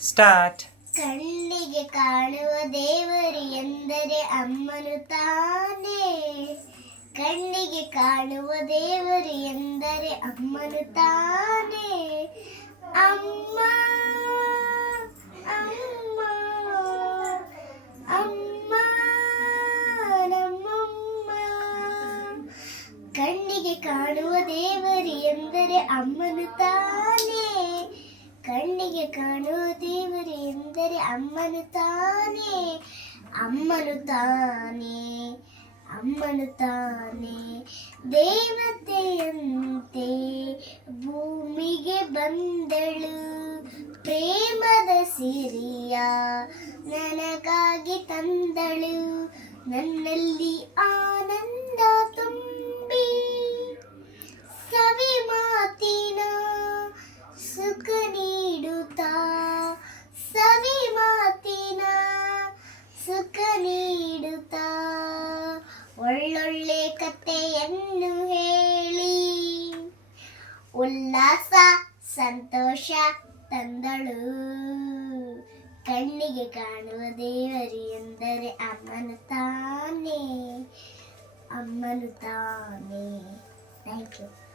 Start. ಕಣ್ಣಿಗೆ ಕಾಣುವ ದೇವರು ಎಂದರೆ ಅಮ್ಮನು ತಾನೇ. ಕಣ್ಣಿಗೆ ಕಾಣುವ ದೇವರು ಎಂದರೆ ಅಮ್ಮನು ತಾನೇ. ಅಮ್ಮ ಅಮ್ಮ ಅಮ್ಮ ನಮ್ಮಮ್ಮ. ಕಣ್ಣಿಗೆ ಕಾಣುವ ದೇವರು ಎಂದರೆ ಅಮ್ಮನು ತಾನೇ. ಕಣ್ಣಿಗೆ ಕಾಣುವ ದೇವರು ಎಂದರೆ ಅಮ್ಮನು ತಾನೇ. ಅಮ್ಮನು ತಾನೇ, ಅಮ್ಮನು ತಾನೇ. ದೇವತೆಯಂತೆ ಭೂಮಿಗೆ ಬಂದಳು, ಪ್ರೇಮದ ಸಿರಿಯ ನನಗಾಗಿ ತಂದಳು. ನನ್ನಲ್ಲಿ ಆನಂದ ತುಂಬಿ ಸವಿ ಮಾತಿನ ಸುಖ ನೀಡುತ್ತಾ, ಸವಿ ಮಾತಿನ ಸುಖ ನೀಡುತ್ತಾ, ಒಳ್ಳೊಳ್ಳೆ ಕಥೆಯನ್ನು ಹೇಳಿ ಉಲ್ಲಾಸ ಸಂತೋಷ ತಂದಳು. ಕಣ್ಣಿಗೆ ಕಾಣುವ ದೇವರು ಎಂದರೆ ಅಮ್ಮನು ತಾನೇ, ಅಮ್ಮನು ತಾನೇ. Thank you.